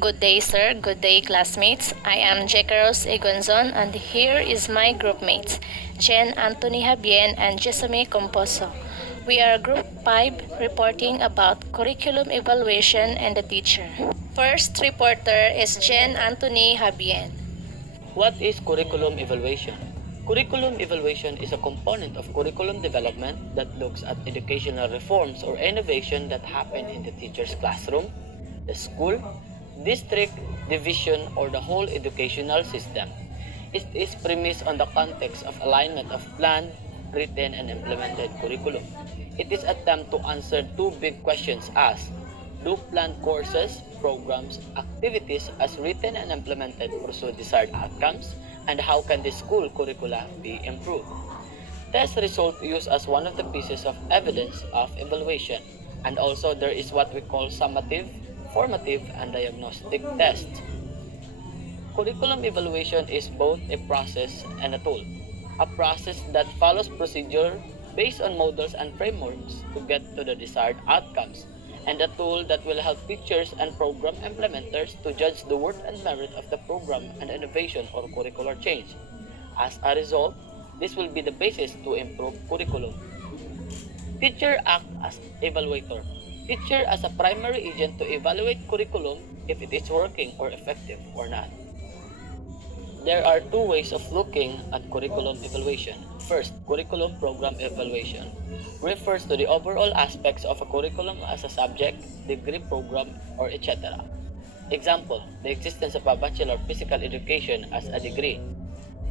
Good day, sir. Good day, classmates. I am Jekaros Egonzon, and here is my groupmates, Jen Anthony Habien and Jesame Composo. We are Group 5 reporting about curriculum evaluation and the teacher. First reporter is Jen Anthony Habien. What is curriculum evaluation? Curriculum evaluation is a component of curriculum development that looks at educational reforms or innovation that happen in the teacher's classroom, the school, district, division, or the whole educational system. It is premised on the context of alignment of planned, written, and implemented curriculum. It is attempt to answer two big questions as do planned courses, programs, activities as written and implemented pursue desired outcomes, and how can the school curricula be improved? Test result used as one of the pieces of evidence of evaluation, and also there is what we call summative, formative, and diagnostic tests. Curriculum evaluation is both a process and a tool. A process that follows procedure based on models and frameworks to get to the desired outcomes, and a tool that will help teachers and program implementers to judge the worth and merit of the program and innovation or curricular change. As a result, this will be the basis to improve curriculum. Teacher act as evaluator. Teacher as a primary agent to evaluate curriculum if it is working or effective or not. There are two ways of looking at curriculum evaluation. First, curriculum program evaluation refers to the overall aspects of a curriculum as a subject, degree program, or etc. Example, the existence of a Bachelor of Physical Education as a degree.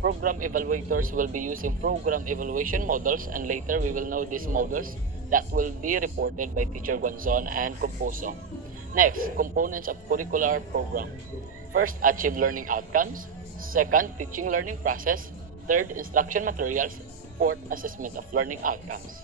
Program evaluators will be using program evaluation models, and later we will know these models that will be reported by teacher Guanzon and Composo. Next, components of curricular program. First, achieve learning outcomes. Second, teaching learning process. Third, instruction materials. Fourth, assessment of learning outcomes.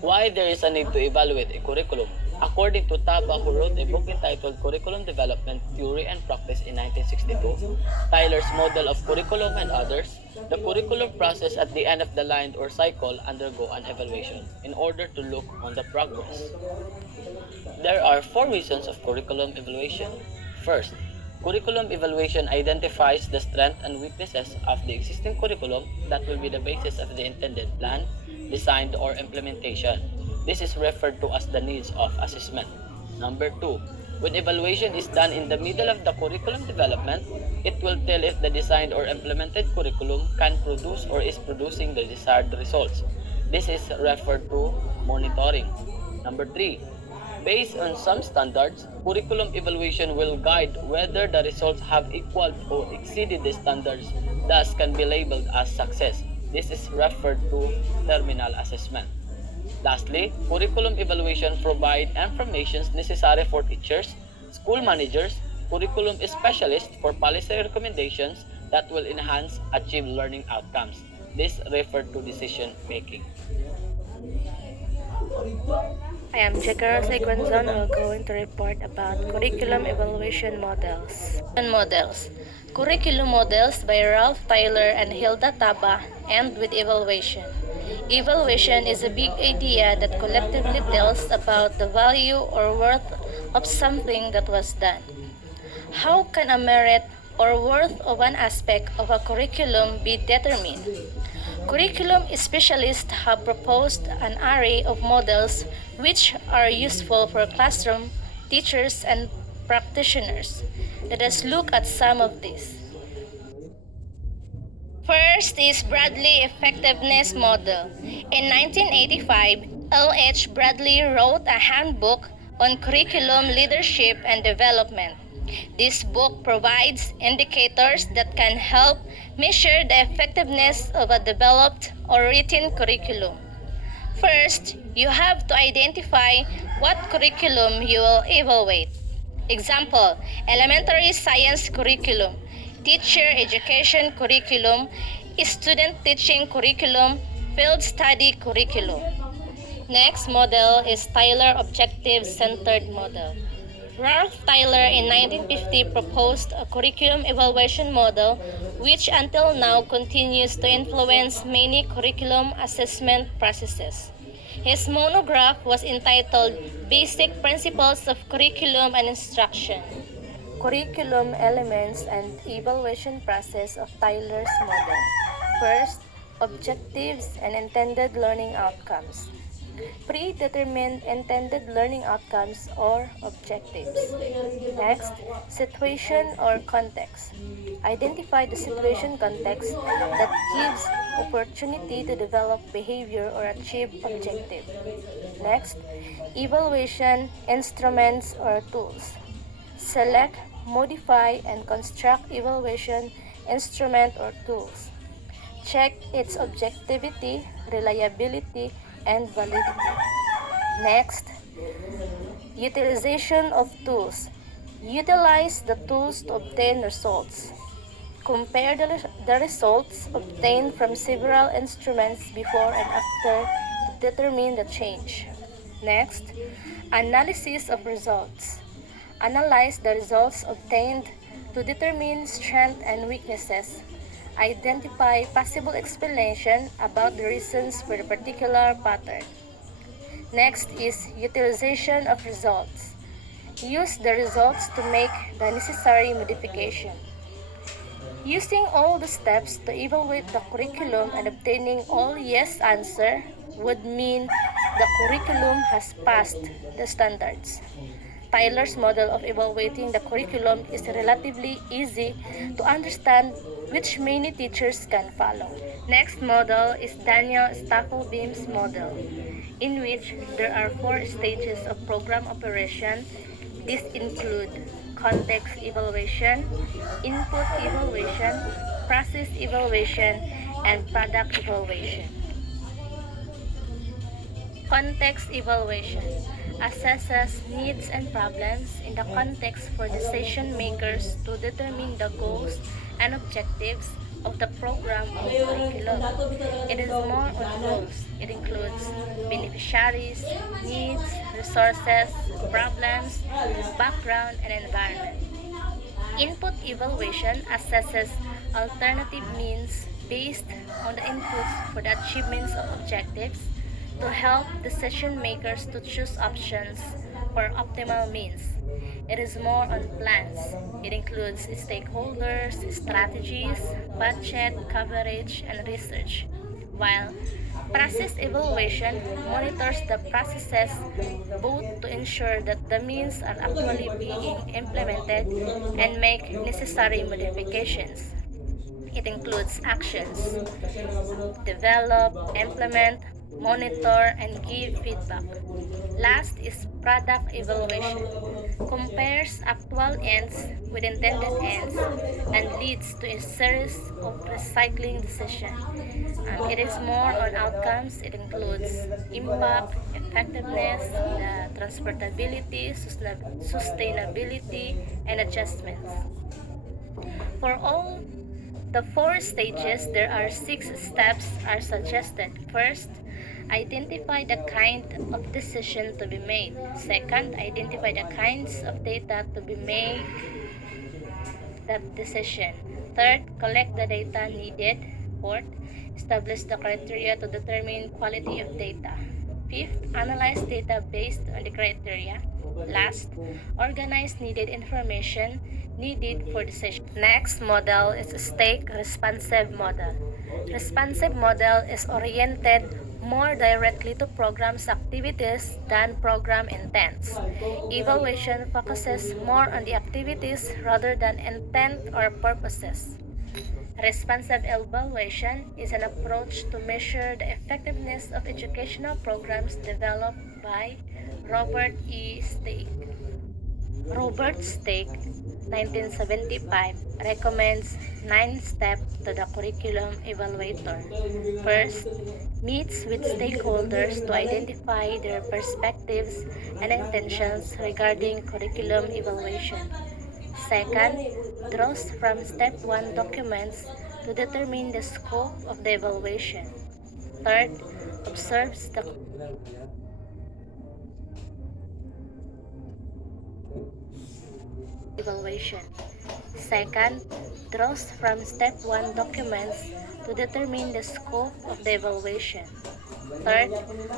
Why there is a need to evaluate a curriculum? According to Taba, who wrote a book entitled Curriculum Development, Theory and Practice in 1962, Tyler's Model of Curriculum and others, the curriculum process at the end of the line or cycle undergo an evaluation in order to look on the progress. There are four reasons of curriculum evaluation. First, curriculum evaluation identifies the strengths and weaknesses of the existing curriculum that will be the basis of the intended plan, design, or implementation. This is referred to as the needs of assessment. Number two, when evaluation is done in the middle of the curriculum development, it will tell if the designed or implemented curriculum can produce or is producing the desired results. This is referred to monitoring. Number three, based on some standards, curriculum evaluation will guide whether the results have equaled or exceeded the standards, thus can be labeled as success. This is referred to terminal assessment. Lastly, curriculum evaluation provide information necessary for teachers, school managers, curriculum specialists for policy recommendations that will enhance achieve learning outcomes. This referred to decision making. I am Jekara Sequenzon. We're going to report about curriculum evaluation models. Curriculum models by Ralph Tyler and Hilda Taba end with evaluation. Evaluation is a big idea that collectively tells about the value or worth of something that was done. How can a merit or worth of an aspect of a curriculum be determined? Curriculum specialists have proposed an array of models which are useful for classroom, teachers, and practitioners. Let us look at some of these. First is Bradley Effectiveness Model. In 1985, L.H. Bradley wrote a handbook on curriculum leadership and development. This book provides indicators that can help measure the effectiveness of a developed or written curriculum. First, you have to identify what curriculum you will evaluate. Example, elementary science curriculum, teacher education curriculum, student teaching curriculum, field study curriculum. Next model is Tyler Objective Centered Model. Ralph Tyler in 1950 proposed a curriculum evaluation model which until now continues to influence many curriculum assessment processes. His monograph was entitled Basic Principles of Curriculum and Instruction. Curriculum Elements and Evaluation Process of Tyler's Model. First, objectives and intended learning outcomes. Predetermined intended learning outcomes or objectives. Next, situation or context. Identify the situation context that gives opportunity to develop behavior or achieve objective. Next, evaluation instruments or tools. Select, modify, and construct evaluation instrument or tools. Check its objectivity, reliability, and validity. Next, utilization of tools. Utilize the tools to obtain results. Compare the results obtained from several instruments before and after to determine the change. Next, analysis of results. Analyze the results obtained to determine strengths and weaknesses. Identify possible explanation about the reasons for the particular pattern. Next is utilization of results. Use the results to make the necessary modification. Using all the steps to evaluate the curriculum and obtaining all yes answer would mean the curriculum has passed the standards. Tyler's model of evaluating the curriculum is relatively easy to understand, which many teachers can follow. Next model is Daniel Staffelbeam's model, in which there are 4 stages of program operation. These include context evaluation, input evaluation, process evaluation, and product evaluation. Context evaluation assesses needs and problems in the context for decision makers to determine the goals and objectives of the program or curriculum. It is more on goals. It includes beneficiaries, needs, resources, problems, background, and environment. Input evaluation assesses alternative means based on the inputs for the achievements of objectives to help decision makers to choose options for optimal means. It is more on plans. It includes stakeholders, strategies, budget, coverage, and research. While process evaluation monitors the processes both to ensure that the means are actually being implemented and make necessary modifications. It includes actions, develop, implement, monitor, and give feedback. Last is product evaluation. Compares actual ends with intended ends and leads to a series of recycling decisions. It is more on outcomes. It includes impact, effectiveness, the transportability, sustainability, and adjustments. For all the 4 stages, there are 6 steps are suggested. First, identify the kind of decision to be made. Second, identify the kinds of data to be made that decision. Third, collect the data needed. Fourth, establish the criteria to determine quality of data. Fifth, analyze data based on the criteria. Last, organize needed information needed for decision. Next model is a stake responsive model. Responsive model is oriented more directly to programs activities than program intents. Evaluation focuses more on the activities rather than intent or purposes. Responsive evaluation is an approach to measure the effectiveness of educational programs developed by Robert E. Stake. Robert Stake, 1975, recommends 9 steps to the curriculum evaluator. First, meets with stakeholders to identify their perspectives and intentions regarding curriculum evaluation. Second, draws from Step 1 documents to determine the scope of the evaluation. Third, observes the evaluation. Second, draws from Step 1 documents to determine the scope of the evaluation. Third,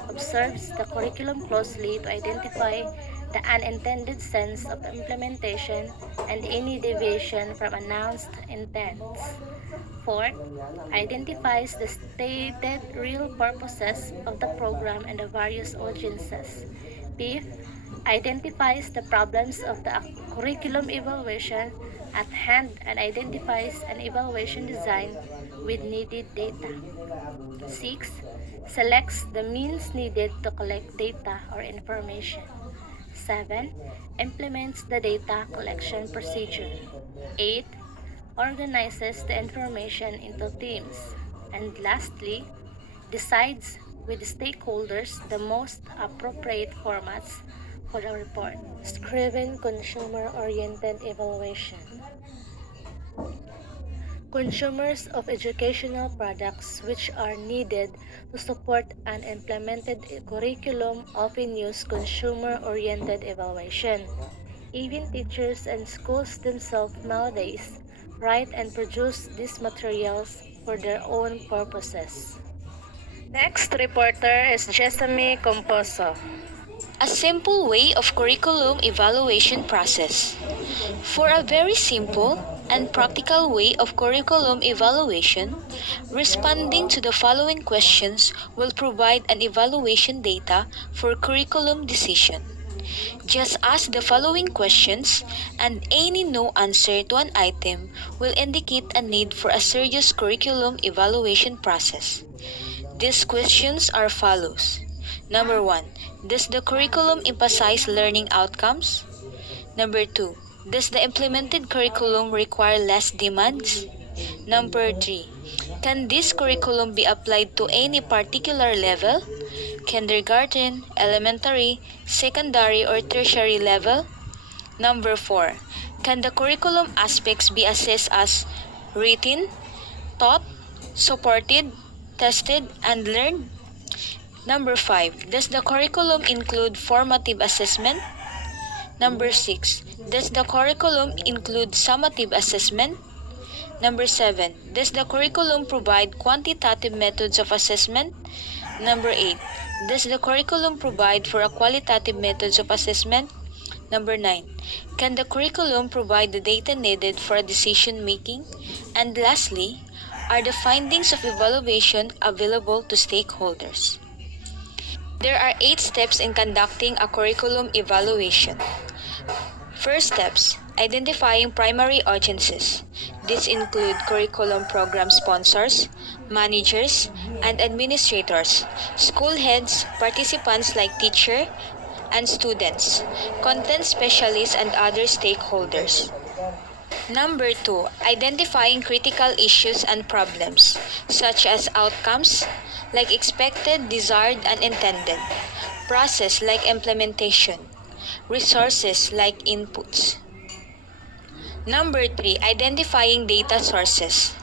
observes the curriculum closely to identify the unintended sense of implementation and any deviation from announced intents. Fourth, identifies the stated real purposes of the program and the various audiences. Fifth, identifies the problems of the curriculum evaluation at hand and identifies an evaluation design with needed data. 6. Selects the means needed to collect data or information. 7. Implements the data collection procedure. 8. Organizes the information into teams. And lastly, decides with stakeholders the most appropriate formats for the report. Scriven consumer-oriented evaluation. Consumers of educational products which are needed to support an implemented curriculum often use consumer-oriented evaluation. Even teachers and schools themselves nowadays write and produce these materials for their own purposes. Next reporter is Jessamine Composo. A simple way of curriculum evaluation process. For a very simple and practical way of curriculum evaluation, responding to the following questions will provide an evaluation data for curriculum decision. Just ask the following questions, and any no answer to an item will indicate a need for a serious curriculum evaluation process. These questions are follows. Number 1. Does the curriculum emphasize learning outcomes? Number 2. Does the implemented curriculum require less demands? Number 3. Can this curriculum be applied to any particular level? Kindergarten, elementary, secondary, or tertiary level? Number 4. Can the curriculum aspects be assessed as written, taught, supported, tested, and learned? Number 5. Does the curriculum include formative assessment? Number 6. Does the curriculum include summative assessment? Number 7. Does the curriculum provide quantitative methods of assessment? Number 8. Does the curriculum provide for a qualitative methods of assessment? Number 9. Can the curriculum provide the data needed for decision making? And lastly, are the findings of evaluation available to stakeholders? There are 8 steps in conducting a curriculum evaluation. First steps, identifying primary audiences. These include curriculum program sponsors, managers, and administrators, school heads, participants like teacher and students, content specialists, and other stakeholders. Number 2, identifying critical issues and problems, such as outcomes, like expected, desired, and intended, process like implementation, resources like inputs. Number 3, identifying data sources,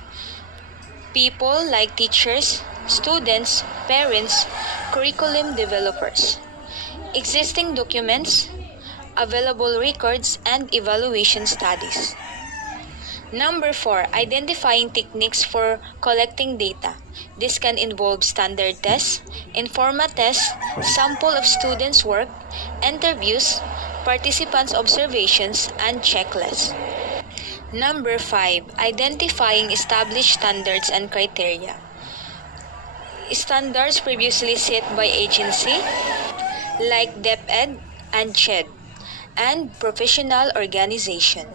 people like teachers, students, parents, curriculum developers, existing documents, available records, and evaluation studies. Number 4, identifying techniques for collecting data. This can involve standard tests, informa tests, sample of students' work, interviews, participants' observations, and checklists. Number 5, identifying established standards and criteria. Standards previously set by agency like DepEd and CHED, and professional organization.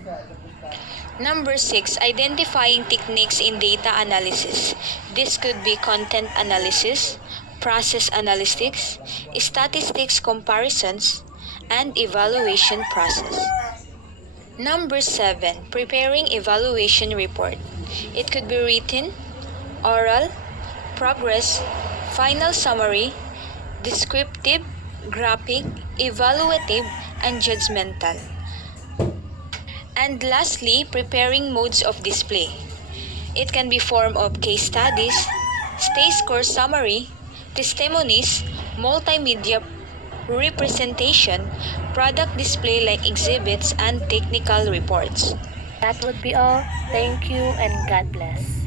Number 6, identifying techniques in data analysis. This could be content analysis, process analytics, statistics comparisons, and evaluation process. Number 7, preparing evaluation report. It could be written, oral, progress, final summary, descriptive, graphic, evaluative, and judgmental. And lastly, preparing modes of display. It can be form of case studies, state score summary, testimonies, multimedia representation, product display like exhibits, and technical reports. That would be all. Thank you and God bless.